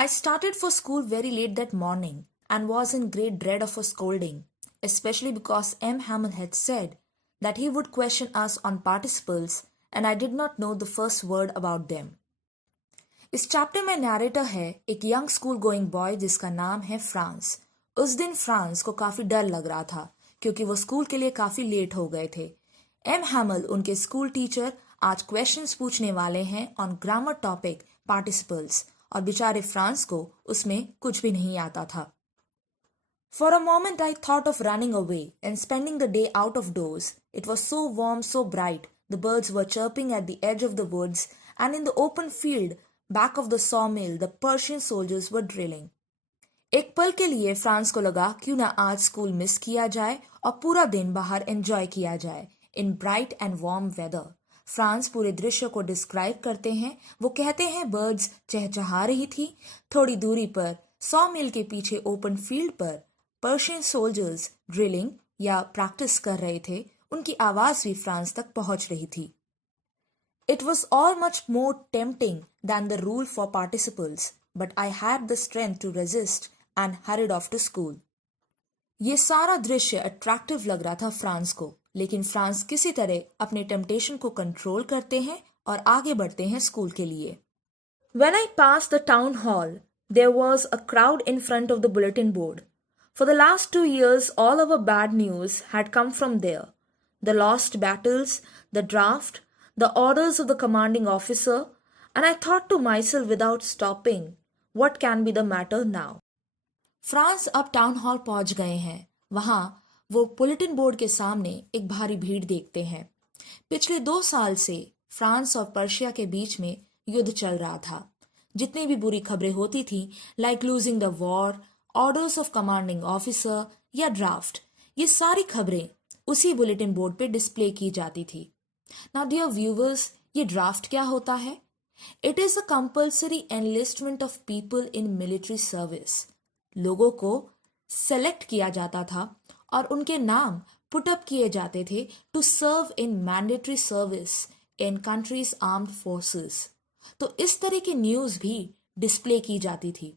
I started for school very late that morning and was in great dread of a scolding, especially because MHamel had said that he would question us on participles and I did not know the first word about them. इस chapter में narrator है एक young school going boy जिसका नाम है France. उस दिन France को काफी डर लग रहा था क्योंकि वो स्कूल के लिए काफी लेट हो गए थे। MHamel उनके स्कूल टीचर आज क्वेश्चंस पूछने वाले हैं ऑन ग्रामर टॉपिक पार्टिसिपल्स और बेचारे फ्रांस को उसमें कुछ भी नहीं आता था। For a moment I thought of running away and spending the day out of doors. It was so warm, so bright. The birds were chirping at the edge of the woods and in the open field back of the sawmill the Persian soldiers were drilling. एक पल के लिए France को लगा क्यों ना आज school miss किया जाए और पूरा दिन बाहर एंजॉय किया जाए in bright and warm weather. France पूरे दृश्य को डिस्क्राइब करते हैं। वो कहते हैं बर्ड्स चहचहा रही थी। थोड़ी दूरी पर सॉ मिल के पीछे ओपन फील्ड पर पर्शियन सोल्जर्स ड्रिलिंग या प्रैक्टिस कर रहे थे। उनकी आवाज भी फ्रांस तक पहुंच रही थी। It was all much more tempting than the rule for participles, but I had the strength to resist and hurried off to school. ये सारा दृश्य अट्रैक्टिव लग रहा था फ्रांस को, लेकिन फ्रांस किसी तरह अपने टेम्पटेशन को कंट्रोल करते हैं और आगे बढ़ते हैं स्कूल के लिए। When I passed the town hall, there was a crowd in front of the bulletin board. For the last 2 years, all our bad news had come from there. The lost battles, the draft, the orders of the commanding officer, and I thought to myself without stopping, what can be the matter now? France अब town hall पहुंच गए हैं। वहां वो bulletin board के सामने एक भारी भीड़ देखते हैं। पिछले 2 साल से फ्रांस और पर्शिया के बीच में युद्ध चल रहा था। जितनी भी बुरी खबरें होती थी like losing the war, orders of commanding officer या ड्राफ्ट, ये सारी खबरें उसी बुलेटिन बोर्ड पे डिस्प्ले की जाती थी। Now dear viewers, ये ड्राफ्ट क्या होता है? It is a compulsory enlistment of people in military service. लोगों को सेलेक्ट किया जाता था और उनके नाम पुट अप किए जाते थे to serve in mandatory service in countries armed forces. तो इस तरह की न्यूज भी डिस्प्ले की जाती थी।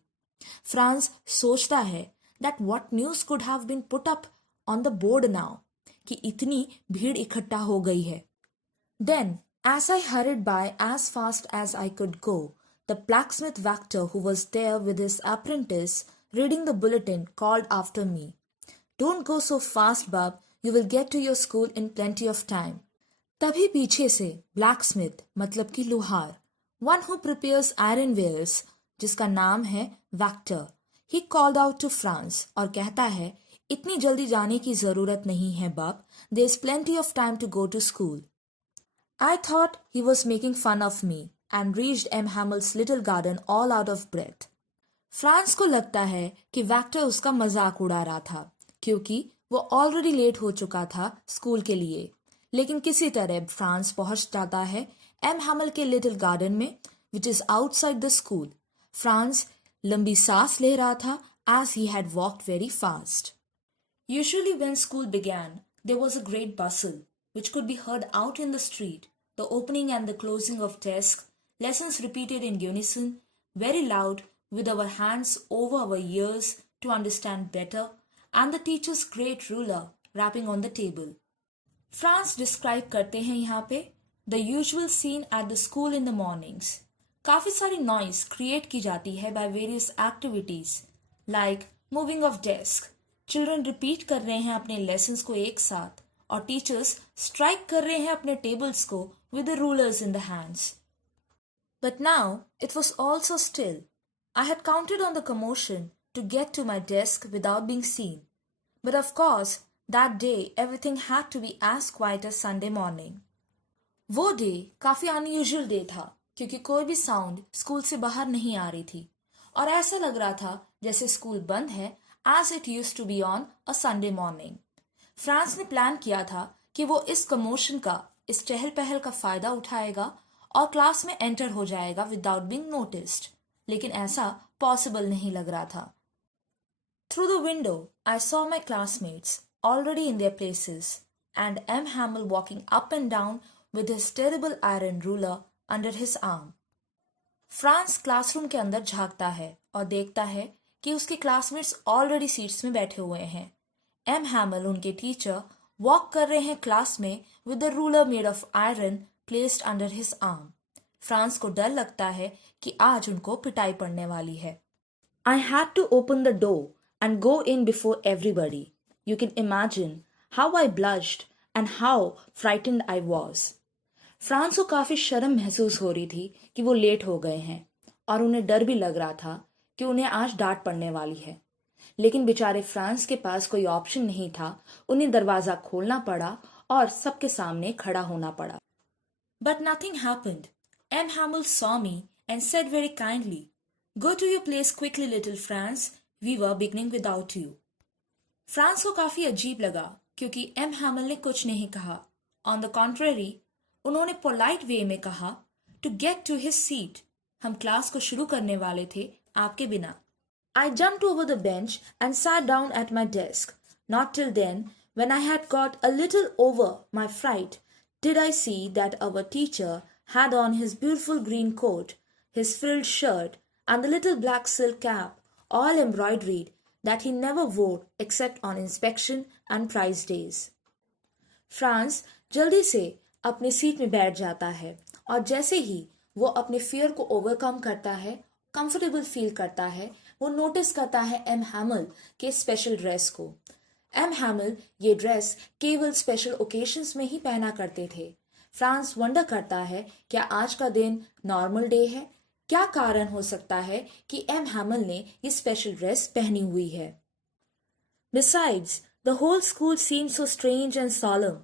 फ्रांस सोचता है that what news could have been put up on the board now, कि इतनी भीड़ इकट्ठा हो गई है। Then, as I hurried by as fast as I could go, the blacksmith Vactor who was there with his apprentice reading the bulletin called after me. Don't go so fast, Bub. You will get to your school in plenty of time. तभी पीछे से blacksmith मतलब कि लोहार, one who prepares iron wares, जिसका नाम है Vactor, he called out to Franz और कहता है इतनी जल्दी जाने की जरूरत नहीं है बब. There's plenty of time to go to school. I thought he was making fun of me and reached MHamel's little garden all out of breath. France को लगता है कि वैक्टर उसका मजाक उड़ा रहा था क्योंकि वो ऑलरेडी लेट हो चुका था स्कूल के लिए। लेकिन किसी तरह फ्रांस पहुंच जाता है MHamel के लिटिल गार्डन में which is outside the school. France लंबी सांस ले रहा था as he had walked very fast. Usually when school began, there was a great bustle which could be heard out in the street, the opening and the closing of desks, lessons repeated in unison, very loud, with our hands over our ears to understand better, and the teacher's great ruler rapping on the table. France describe करते हैं यहाँ पे the usual scene at the school in the mornings. काफी सारी noise create की जाती है by various activities like moving of desk. Children repeat कर रहे हैं अपने lessons को एक साथ और टीचर्स स्ट्राइक कर रहे हैं अपने टेबल्स को with the rulers in the hands. But now it was all so still. I had counted on the commotion to get to my desk without being seen. But of course, that day everything had to be as quiet as Sunday morning. वो day काफी unusual day था क्योंकि कोई भी sound school से बाहर नहीं आ रही थी और ऐसा लग रहा था जैसे स्कूल बंद है as it used to be on a Sunday morning. France ने प्लान किया था कि वो इस कमोशन का, इस चहल पहल का फायदा उठाएगा और क्लास में एंटर हो जाएगा विदाउट बीइंग नोटिस्ड, लेकिन ऐसा पॉसिबल नहीं लग रहा था। Through the window I saw my classmates already in their places and MHamel walking up and down with his terrible iron ruler under his arm. France classroom के अंदर झांकता है और देखता है कि उसके क्लासमेट्स ऑलरेडी सीट्स में बैठे हुए हैं। एम हैमल, उनके टीचर, वॉक कर रहे हैं क्लास में with the ruler made of iron placed under his arm. France को डर लगता है कि आज उनको पिटाई पड़ने वाली है। I had to open the door and go in before everybody. You can imagine how I blushed and how frightened I was. France को काफी शर्म महसूस हो रही थी कि वो लेट हो गए हैं और उन्हें डर भी लग रहा था कि उन्हें आज डांट पड़ने वाली है। लेकिन बेचारे फ्रांस के पास कोई ऑप्शन नहीं था। उन्हें दरवाजा खोलना पड़ा और सबके सामने खड़ा होना पड़ा। But nothing happened. M. Hamel saw me and said very kindly, "Go to your place quickly, little Franz. We were beginning without you." France को काफी अजीब लगा क्योंकि एम हैमल ने कुछ नहीं कहा। ऑन द कॉन्ट्रेरी, उन्होंने पोलाइट वे में कहा, "to get to his seat. हम क्लास को शुरू करने वाले थे आपके बिना." I jumped over the bench and sat down at my desk. Not till then, when I had got a little over my fright, did I see that our teacher had on his beautiful green coat, his frilled shirt, and the little black silk cap, all embroidered, that he never wore except on inspection and prize days. France जल्दी से अपनी seat में बैठ जाता है और जैसे ही वो अपने फियर को ओवरकम करता है, कंफर्टेबल फील करता है, वो नोटिस करता है एम हैमल के स्पेशल ड्रेस को। एम हैमल ये ड्रेस केवल स्पेशल ओकेशंस में ही पहना करते थे। फ्रांस वंडर करता है क्या आज का दिन नॉर्मल डे है? क्या कारण हो सकता है कि एम हैमल ने ये स्पेशल ड्रेस पहनी हुई है? Besides, the whole school seemed so strange and solemn,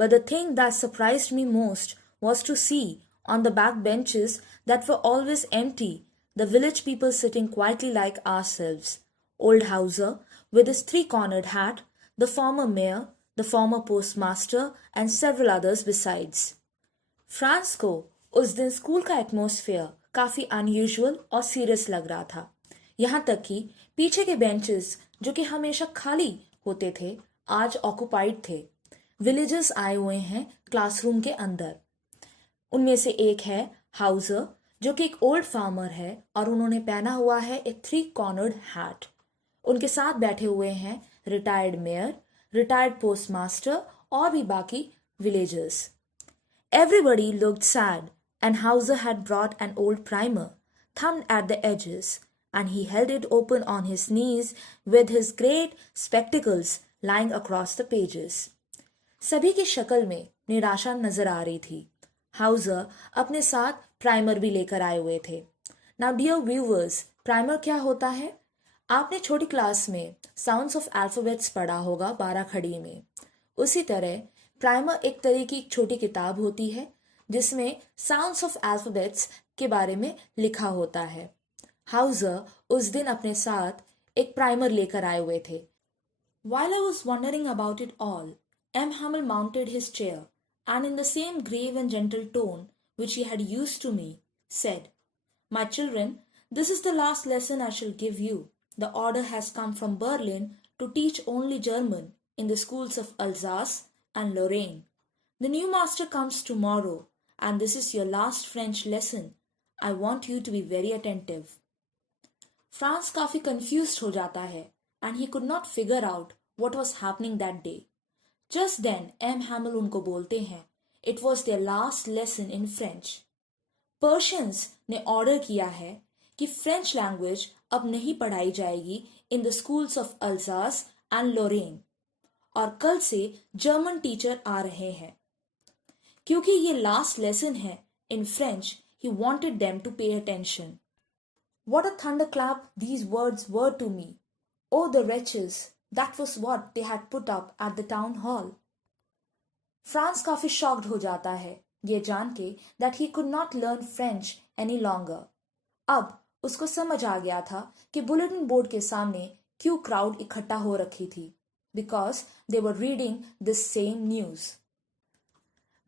but the thing that surprised me most was to see, on the back benches that were always empty, the village people sitting quietly like ourselves. Old Hauser, with his three-cornered hat, the former mayor, the former postmaster, and several others besides. France को उस दिन school का atmosphere काफी unusual और serious लग रहा था। यहाँ तक कि पीछे के बेंचेस जो कि हमेशा खाली होते थे आज ऑक्युपाइड थे। विलेजर्स आए हुए हैं क्लासरूम के अंदर। उनमें से एक है हाउसर जो कि एक ओल्ड फार्मर है और उन्होंने पहना हुआ है एक थ्री कॉर्नर्ड हैट। उनके साथ बैठे हुए हैं रिटायर्ड मेयर, रिटायर्ड पोस्टमास्टर और भी बाकी villagers. Everybody looked sad, and Hauser had brought an old primer, thumbed at the edges, and he held it open on his knees with his great spectacles lying across the pages. सभी की शक्ल में निराशा नजर आ रही थी। Houser अपने साथ प्राइमर भी लेकर आए हुए थे। Now dear viewers, प्राइमर क्या होता है? आपने छोटी क्लास में साउंड्स ऑफ अल्फाबेट्स पढ़ा होगा 12 खड़ी में। उसी तरह प्राइमर एक तरह की छोटी किताब होती है जिसमें साउंड्स ऑफ अल्फाबेट्स के बारे में लिखा होता है। हाउजर उस दिन अपने साथ एक प्राइमर लेकर आए हुए थे। While I was wondering about it all, M. Hamel mounted his chair and in the same grave and gentle tone which he had used to me, said, "My children, this is the last lesson I shall give you. The order has come from Berlin to teach only German in the schools of Alsace and Lorraine. The new master comes tomorrow, and this is your last French lesson. I want you to be very attentive." France काफी confused हो जाता है and he could not figure out what was happening that day. Just then, M. Hamel उनको बोलते हैं, it was their last lesson in French. Persians ने order किया है कि फ्रेंच लैंग्वेज अब नहीं पढ़ाई जाएगी in the schools of Alsace and Lorraine और कल से जर्मन टीचर आ रहे हैं। क्योंकि ये लास्ट लेसन है in French, he wanted them to pay attention. What a thunderclap these words were to me. Oh, the wretches! That was what they had put up at the town hall. France काफी shocked हो जाता है ये जान के that he could not learn French any longer. अब उसको समझ आ गया था कि बुलेटिन बोर्ड के सामने क्यों क्राउड इकट्ठा हो रखी थी, because they were reading this same news.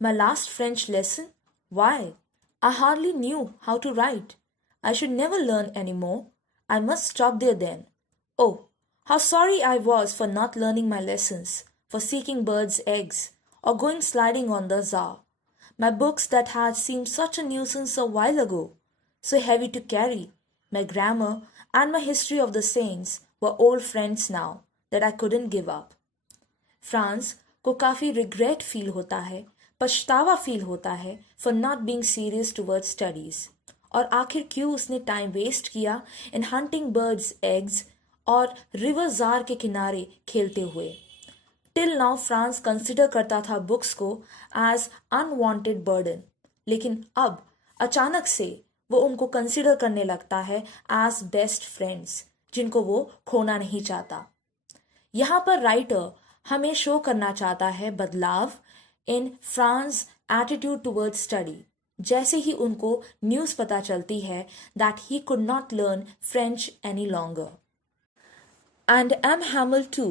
My last French lesson? Why? I hardly knew how to write. I should never learn any more. I must stop there then. Oh, how sorry I was for not learning my lessons, for seeking birds' eggs, or going sliding on the Tsar. My books that had seemed such a nuisance a while ago. so heavy to carry. My grammar and my history of the saints were old friends now that I couldn't give up. France को काफ़ी regret feel होता है, पछतावा feel होता है for not being serious towards studies. और आखिर क्यों उसने टाइम वेस्ट किया इन हंटिंग बर्ड्स एग्स और रिवर जार के किनारे खेलते हुए। टिल नाउ फ्रांस कंसिडर करता था बुक्स को एज अनवांटेड बर्डन, लेकिन अब अचानक से वो उनको कंसिडर करने लगता है एज बेस्ट फ्रेंड्स जिनको वो खोना नहीं चाहता। यहाँ पर राइटर हमें शो करना चाहता है बदलाव in France attitude towards study जैसे ही उनको न्यूज़ पता चलती है that he could not learn French any longer. And MHamel too,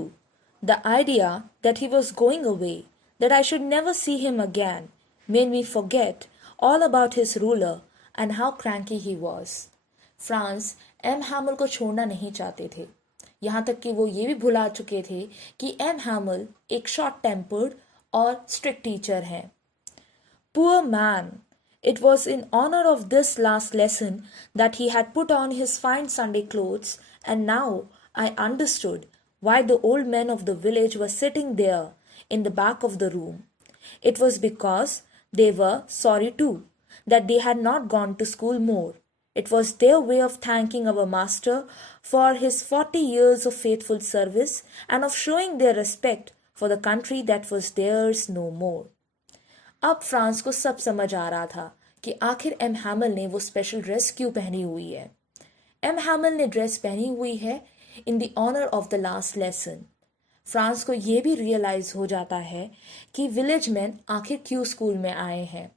the idea that he was going away, that I should never see him again, made me forget all about his ruler and how cranky he was. France MHamel को छोड़ना नहीं चाहते थे, यहाँ तक कि वो ये भी भुला चुके थे कि MHamel एक शॉर्ट टेम्पर्ड और स्ट्रिक्ट टीचर हैं। Poor man! It was in honor of this last lesson that he had put on his fine Sunday clothes, and now I understood why the old men of the village were sitting there in the back of the room. It was because they were sorry too that they had not gone to school more. It was their way of thanking our master for his 40 years of faithful service and of showing their respect for the country that was theirs no more. अब France को सब समझ आ रहा था कि आखिर MHamel ने वो स्पेशल ड्रेस क्यों पहनी हुई है। MHamel ने ड्रेस पहनी हुई है in the honour of the last lesson. France को ये भी रियलाइज हो जाता है कि विलेज मैन आखिर क्यों स्कूल में आए हैं।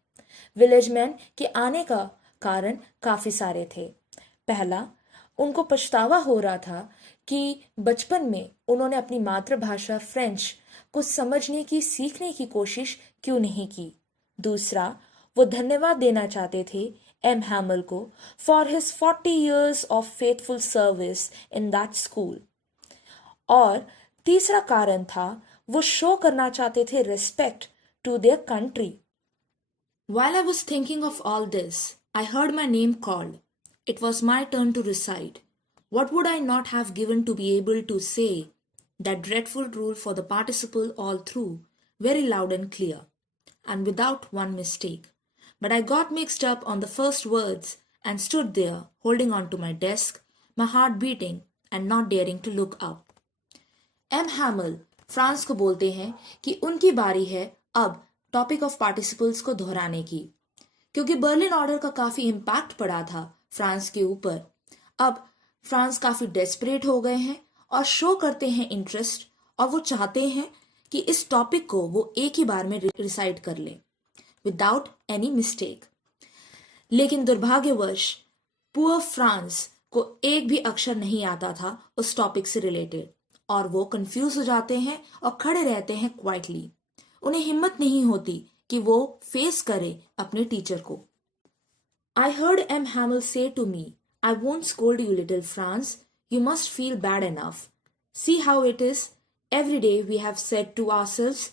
विलेज मैन के आने का कारण काफ़ी सारे थे। पहला, उनको पछतावा हो रहा था कि बचपन में उन्होंने अपनी मातृभाषा फ्रेंच को समझने की सीखने की कोशिश क्यों नहीं की। दूसरा, वो धन्यवाद देना चाहते थे MHamel को for his 40 years of faithful service in that school. और तीसरा कारण था वो शो करना चाहते थे respect to their country. While I was thinking of all this, I heard my name called. It was my turn to recite. What would I not have given to be able to say that dreadful rule for the participle all through, very loud and clear, and without one mistake. But I got mixed up on the first words and stood there holding on to my desk, my heart beating and not daring to look up. MHamel France को बोलते हैं कि उनकी बारी है अब topic of participles को दोहराने की, क्योंकि बर्लिन ऑर्डर का काफ़ी इम्पैक्ट पड़ा था फ्रांस के ऊपर। अब फ्रांस काफ़ी डेस्परेट हो गए हैं और शो करते हैं इंटरेस्ट, और वो चाहते हैं कि इस टॉपिक को वो एक ही बार में रिसाइट कर लें विदाउट एनी मिस्टेक। लेकिन दुर्भाग्यवश पुअर फ्रांस को एक भी अक्षर नहीं आता था उस टॉपिक से रिलेटेड, और वो कंफ्यूज हो जाते हैं और खड़े रहते हैं क्वाइटली। उन्हें हिम्मत नहीं होती कि वो फेस करे अपने टीचर को। I heard MHamel say to me, I won't scold you, little Franz. You must feel bad enough. See how it is. Every day we have said to ourselves,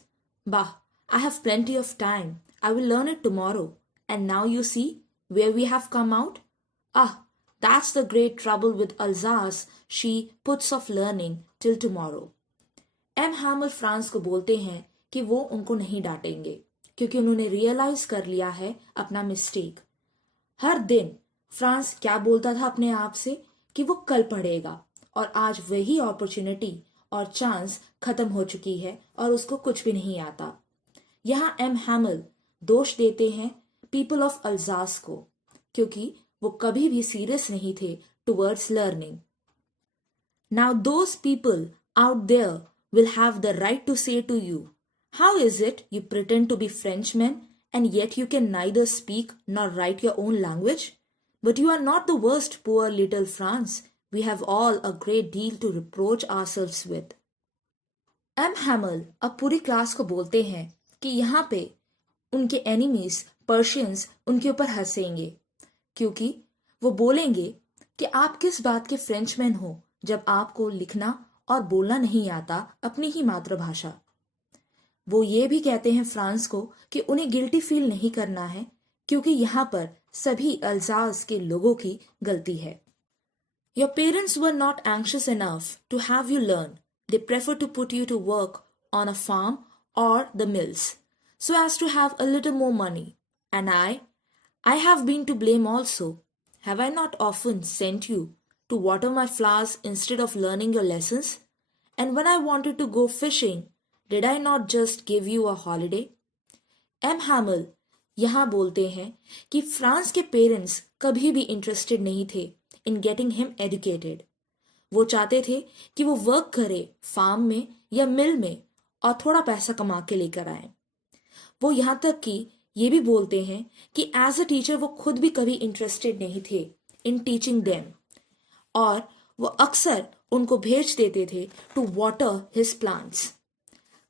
Bah, I have plenty of time. I will learn it tomorrow. And now you see where we have come out. Ah, that's the great trouble with Alsace. She puts off learning till tomorrow. MHamel France को बोलते हैं कि वो उनको नहीं डांटेंगे क्योंकि उन्होंने realise कर लिया है अपना मिस्टेक। हर दिन फ्रांस क्या बोलता था अपने आप से कि वो कल पढ़ेगा, और आज वही अपॉर्चुनिटी और चांस खत्म हो चुकी है और उसको कुछ भी नहीं आता। यहाँ MHamel दोष देते हैं पीपल ऑफ अल्जास को, क्योंकि वो कभी भी सीरियस नहीं थे towards learning. Now those people out there will have the right to say to you, how is it you pretend to be Frenchmen and yet you can neither speak nor write your own language? But you are not the worst, poor little France. We have all a great deal to reproach ourselves with. MHamel अब पूरी class को बोलते हैं कि यहाँ पे उनके enemies Persians उनके ऊपर हंसेंगे, क्योंकि वो बोलेंगे कि आप किस बात के फ्रेंचमैन हो जब आपको लिखना और बोलना नहीं आता अपनी ही मातृभाषा। वो ये भी कहते हैं फ्रांस को कि उन्हें गिल्टी फील नहीं करना है क्योंकि यहाँ पर सभी अल्जास के लोगों की गलती है। Your parents were not anxious enough to have you learn. They prefer to put you to work on a farm or the mills so as to have a little more money. And I have been to blame also. Have I not often sent you to water my flowers instead of learning your lessons? And when I wanted to go fishing, did I not just give you a holiday? MHamel यहाँ बोलते हैं कि France के parents कभी भी interested नहीं थे in getting him educated. वो चाहते थे कि वो वर्क करे फार्म में या मिल में और थोड़ा पैसा कमा के लेकर आए। वो यहाँ तक कि ये भी बोलते हैं कि एज अ टीचर वो खुद भी कभी इंटरेस्टेड नहीं थे इन टीचिंग देम, और वो अक्सर उनको भेज देते थे टू वाटर हिज प्लांट्स।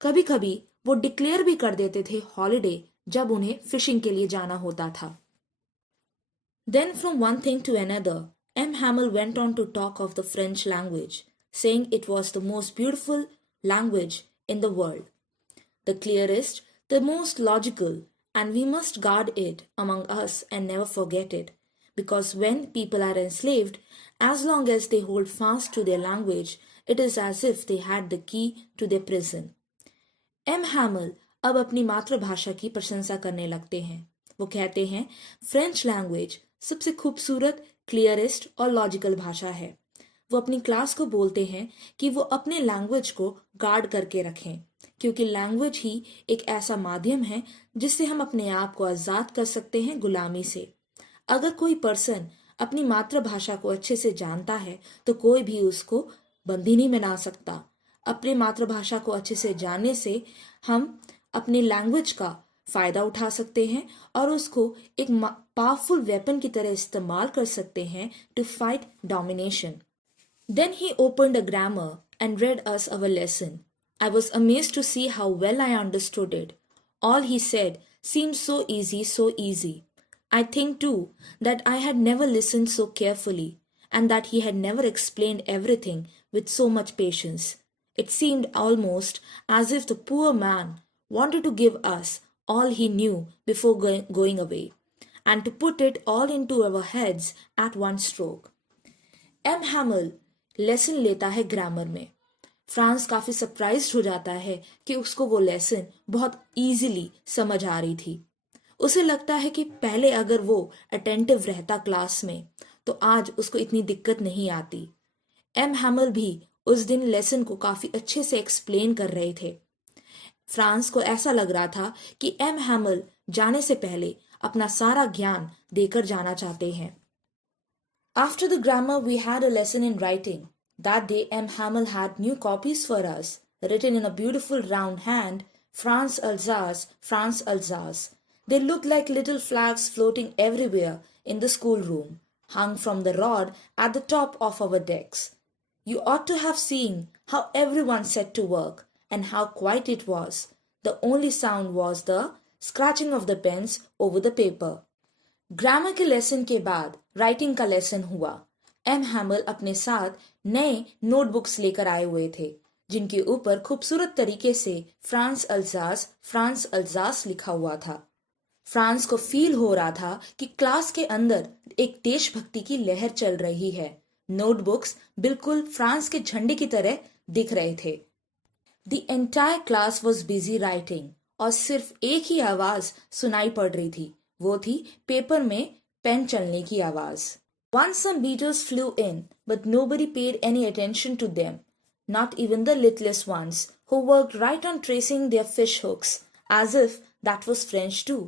कभी कभी वो डिक्लेयर भी कर देते थे हॉलिडे जब उन्हें फिशिंग के लिए जाना होता था। Then from one thing to another, MHamel went on to talk of the French language, saying it was the most beautiful language in the world, the clearest, the most logical, and we must guard it among us and never forget it, because when people are enslaved, as long as they hold fast to their language, it is as if they had the key to their prison. MHamel अब अपनी मातृभाषा की प्रशंसा करने लगते हैं। वो कहते हैं फ्रेंच लैंग्वेज सबसे खूबसूरत, क्लियरेस्ट और लॉजिकल भाषा है। वो अपनी क्लास को बोलते हैं कि वो अपने लैंग्वेज को गार्ड करके रखें, क्योंकि लैंग्वेज ही एक ऐसा माध्यम है जिससे हम अपने आप को आज़ाद कर सकते हैं गुलामी से। अगर कोई पर्सन अपनी मातृभाषा को अच्छे से जानता है तो कोई भी उसको बंदी नहीं बना सकता। अपनी मातृभाषा को अच्छे से जानने से हम अपने लैंग्वेज का फायदा उठा सकते हैं और उसको एक पावरफुल वेपन की तरह इस्तेमाल कर सकते हैं to fight domination. Then he opened a grammar and read us our lesson. I was amazed to see how well I understood it. All he said seemed so easy, so easy. I think too that I had never listened so carefully and that he had never explained everything with so much patience. It seemed almost as if the poor man wanted to give us all he knew before going away, and to put it all into our heads at one stroke. MHamel lesson लेता है grammar में। France काफी surprised हो जाता है कि उसको वो लेसन बहुत इजीली समझ आ रही थी। उसे लगता है कि पहले अगर वो अटेंटिव रहता क्लास में तो आज उसको इतनी दिक्कत नहीं आती। MHamel भी उस दिन लेसन को काफी अच्छे से एक्सप्लेन कर रहे थे। फ्रांस को ऐसा लग रहा था कि MHamel जाने से पहले अपना सारा ज्ञान देकर जाना चाहते हैं। After the grammar, we had a lesson in writing. That day, MHamel had new copies for us, written in a beautiful round hand, France Alsace, France Alsace. They looked like little flags floating everywhere in the schoolroom, hung from the rod at the top of our decks. You ought to have seen how everyone set to work, and how quiet it was. The only sound was the scratching of the pens over the paper. Grammar के lesson के बाद writing का lesson हुआ। MHamel अपने साथ नए notebooks लेकर आए हुए थे जिनके ऊपर खूबसूरत तरीके से फ्रांस अल्जास लिखा हुआ था। फ्रांस को फील हो रहा था कि क्लास के अंदर एक देशभक्ति की लहर चल रही है। नोटबुक्स बिल्कुल फ्रांस के झंडे की तरह दिख रहे थे। The entire class was busy writing और सिर्फ एक ही आवाज सुनाई पड़ रही थी, वो थी पेपर में पेन चलने की आवाज। Once some beetles flew in, but nobody paid any attention to them, not even the littlest ones, who worked right on tracing their fish hooks, as if that was French too.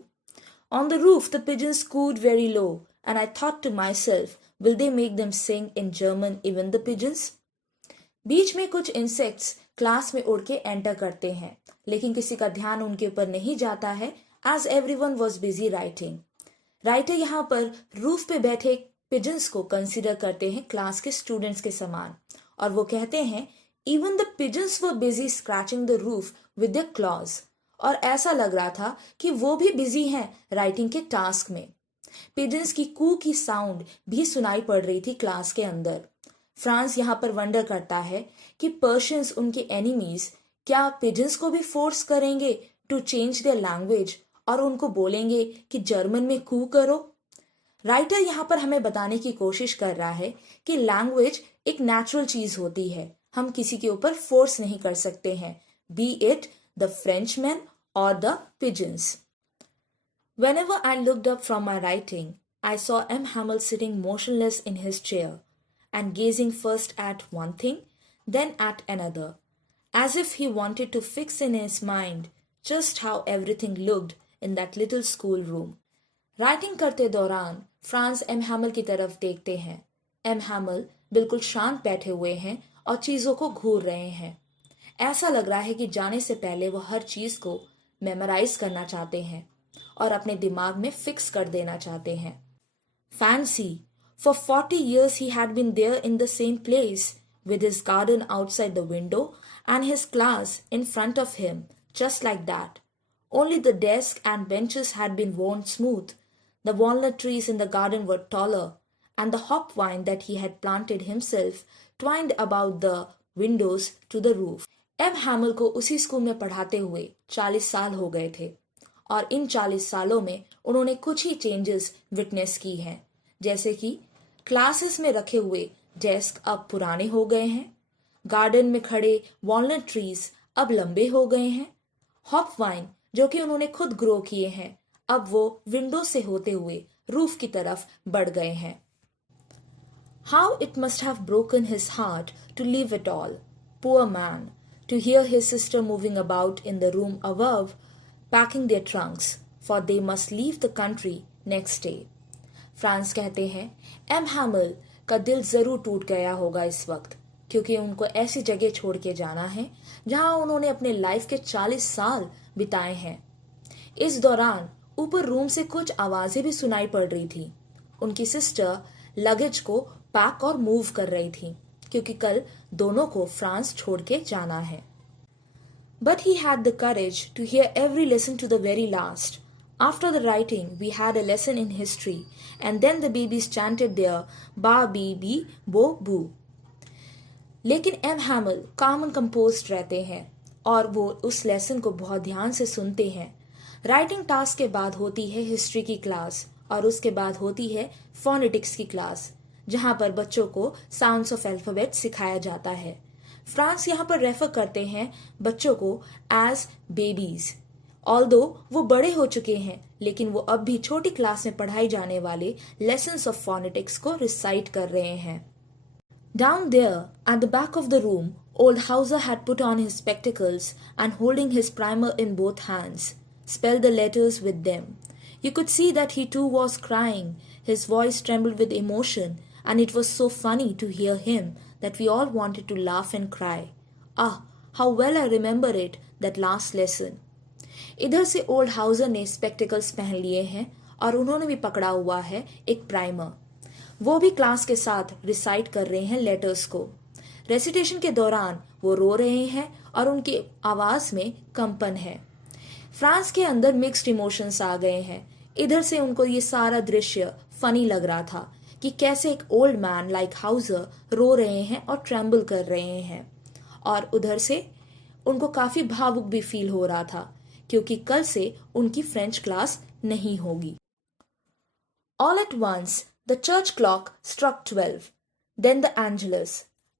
On the roof the pigeons cooed very low, and I thought to myself, will they make them sing in German, even the pigeons? बीच में कुछ insects class में उड़ के enter करते हैं, लेकिन किसी का ध्यान उनके ऊपर नहीं जाता है, as everyone was busy writing. Writer यहाँ पर रूफ पे बैठे पिजन्स को कंसीडर करते हैं क्लास के स्टूडेंट्स के समान, और वो कहते हैं even the pigeons were busy scratching the roof with their claws. और ऐसा लग रहा था कि वो भी बिजी हैं राइटिंग के टास्क में। पिजन्स की कू की साउंड भी सुनाई पड़ रही थी क्लास के अंदर। फ्रांस यहाँ पर वंडर करता है कि पर्शियंस उनके एनिमीज क्या पिजन्स को भी फोर्स करेंगे टू चेंज देयर लैंग्वेज और उनको बोलेंगे कि जर्मन में कू करो। राइटर यहाँ पर हमें बताने की कोशिश कर रहा है कि लैंग्वेज एक नेचुरल चीज होती है, हम किसी के ऊपर फोर्स नहीं कर सकते हैं, बी इट द फ्रेंचमैन और the pigeons. Whenever I looked up from my writing, I saw MHamel sitting motionless in his chair and gazing first at one thing, then at another, as if he wanted to fix in his mind just how everything looked in that little schoolroom. Writing करते दौरान France MHamel की तरफ देखते हैं। MHamel बिल्कुल शांत बैठे हुए हैं और चीजों को घूर रहे हैं। ऐसा लग रहा है कि जाने से पहले वो हर चीज को मेमोराइज करना चाहते हैं और अपने दिमाग में फिक्स कर देना चाहते हैं। Fancy, for 40 years he had been there in the same place, with his garden outside the window and his class in front of him, just like that. Only the desk and benches had been worn smooth, the walnut trees in the garden were taller, and the hop vine that he had planted himself twined about the windows to the roof. MHamel को उसी school में पढ़ाते हुए 40 साल हो गए थे और इन 40 सालों में उन्होंने कुछ ही चेंजेस विटनेस की हैं, जैसे कि क्लासेस में रखे हुए डेस्क अब पुराने हो गए हैं, गार्डन में खड़े वॉलनट ट्रीज अब लंबे हो गए हैं, हॉप वाइन जो कि उन्होंने खुद ग्रो किए हैं अब वो विंडो से होते हुए रूफ की तरफ बढ़ गए हैं। How it must have broken his heart to leave it all, poor man, to hear his sister moving about in the room above, packing their trunks, for they must leave the country next day. France कहते हैं MHamel का दिल जरूर टूट गया होगा इस वक्त, क्योंकि उनको ऐसी जगह छोड़ के जाना है जहां उन्होंने अपने लाइफ के 40 साल बिताए हैं। इस दौरान ऊपर रूम से कुछ आवाजें भी सुनाई पड़ रही थी। उनकी सिस्टर लगेज को पैक और मूव कर रही थी, क्योंकि कल दोनों को फ्रांस छोड़ के जाना है। But he had the courage to hear every lesson to the very last. After the writing, we had a lesson in history, and then the babies chanted their ba bee bee bo boo. लेकिन MHamel calm and composed रहते हैं और वो उस lesson को बहुत ध्यान से सुनते हैं। राइटिंग टास्क के बाद होती है हिस्ट्री की क्लास और उसके बाद होती है फोनेटिक्स की क्लास, जहां पर बच्चों को साउंड्स ऑफ अल्फाबेट सिखाया जाता है। फ्रांस यहाँ पर रेफर करते हैं बच्चों को एज बेबीज। ऑल्दो वो बड़े हो चुके हैं, लेकिन वो अब भी छोटी क्लास में पढ़ाई जाने वाले लेसन्स ऑफ फोनेटिक्स को रिसाइट कर रहे हैं। Down there, at the back of the room, old Hauser had put on his spectacles and holding his primer in both hands, spelled the letters with them. You could see that he too was crying. His voice trembled with emotion, and it was so funny to hear him that we all wanted to laugh and cry. Ah, how well I remember it, that last lesson. इधर से old Houser ने spectacles पहन लिए हैं और उन्होंने भी पकड़ा हुआ है एक प्राइमर। वो भी क्लास के साथ रिसाइट कर रहे हैं लेटर्स को। रेसिटेशन के दौरान वो रो रहे हैं और उनकी आवाज में कंपन है। फ्रांस के अंदर मिक्स्ड इमोशंस आ गए हैं। इधर से उनको ये सारा दृश्य फनी लग रहा था कि कैसे एक ओल्ड मैन लाइक हाउजर रो रहे हैं और ट्रेम्बल कर रहे हैं, और उधर से उनको काफी भावुक भी फील हो रहा था क्योंकि कल से उनकी फ्रेंच क्लास नहीं होगी। All at once, the church clock struck 12, then the Angelus.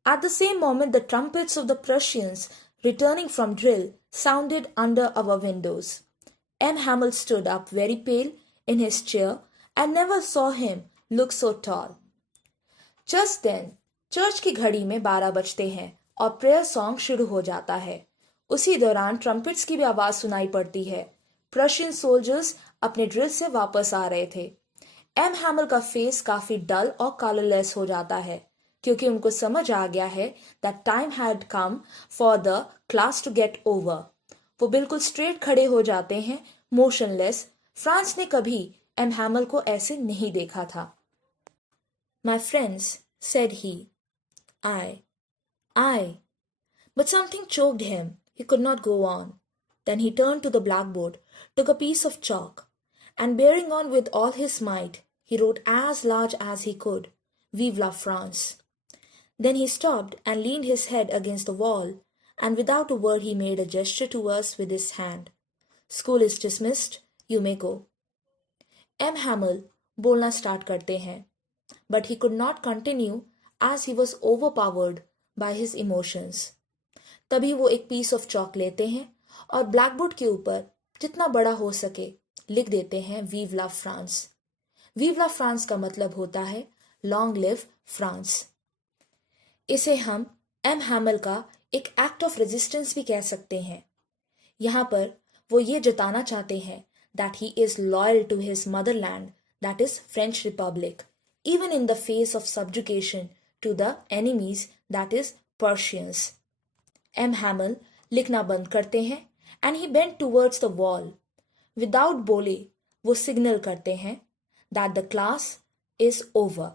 At the same moment, the trumpets of the Prussians, returning from drill, sounded under our windows. MHamel stood up very pale in his chair. I never saw him look so tall. Just then, church की घड़ी में 12 बजते हैं और prayer song शुरू हो जाता है। उसी दौरान ट्रम्पेट्स की भी आवाज सुनाई पड़ती है। प्रशियन सोल्जर्स अपने ड्रिल से वापस आ रहे थे। MHamel का फेस काफी डल और कलरलेस हो जाता है क्योंकि उनको समझ आ गया है that time had come for the class to get over. वो बिल्कुल स्ट्रेट खड़े हो जाते हैं, मोशनलेस। फ्रांस ने कभी MHamel को ऐसे नहीं देखा था। My friends, said he. I. But something choked him. He could not go on. Then he turned to the blackboard, took a piece of chalk, and bearing on with all his might, he wrote as large as he could, Vive la France. Then he stopped and leaned his head against the wall, and without a word he made a gesture to us with his hand. School is dismissed. You may go. MHamel बोलना start करते हैं, but he could not continue as he was overpowered by his emotions. तभी वो एक piece of chalk लेते हैं और blackboard के ऊपर जितना बड़ा हो सके लिख देते हैं वीव ला फ्रांस. वीव ला फ्रांस का मतलब होता है लॉन्ग लिव फ्रांस. इसे हम MHamel का एक एक्ट ऑफ रेजिस्टेंस भी कह सकते हैं. यहाँ पर वो ये जताना चाहते हैं that he is loyal to his motherland, that is French Republic, even in the face of subjugation to the enemies, that is Prussians. MHamel लिखना बंद करते हैं and he bent towards the wall. Without बोले वो signal करते हैं that the class is over.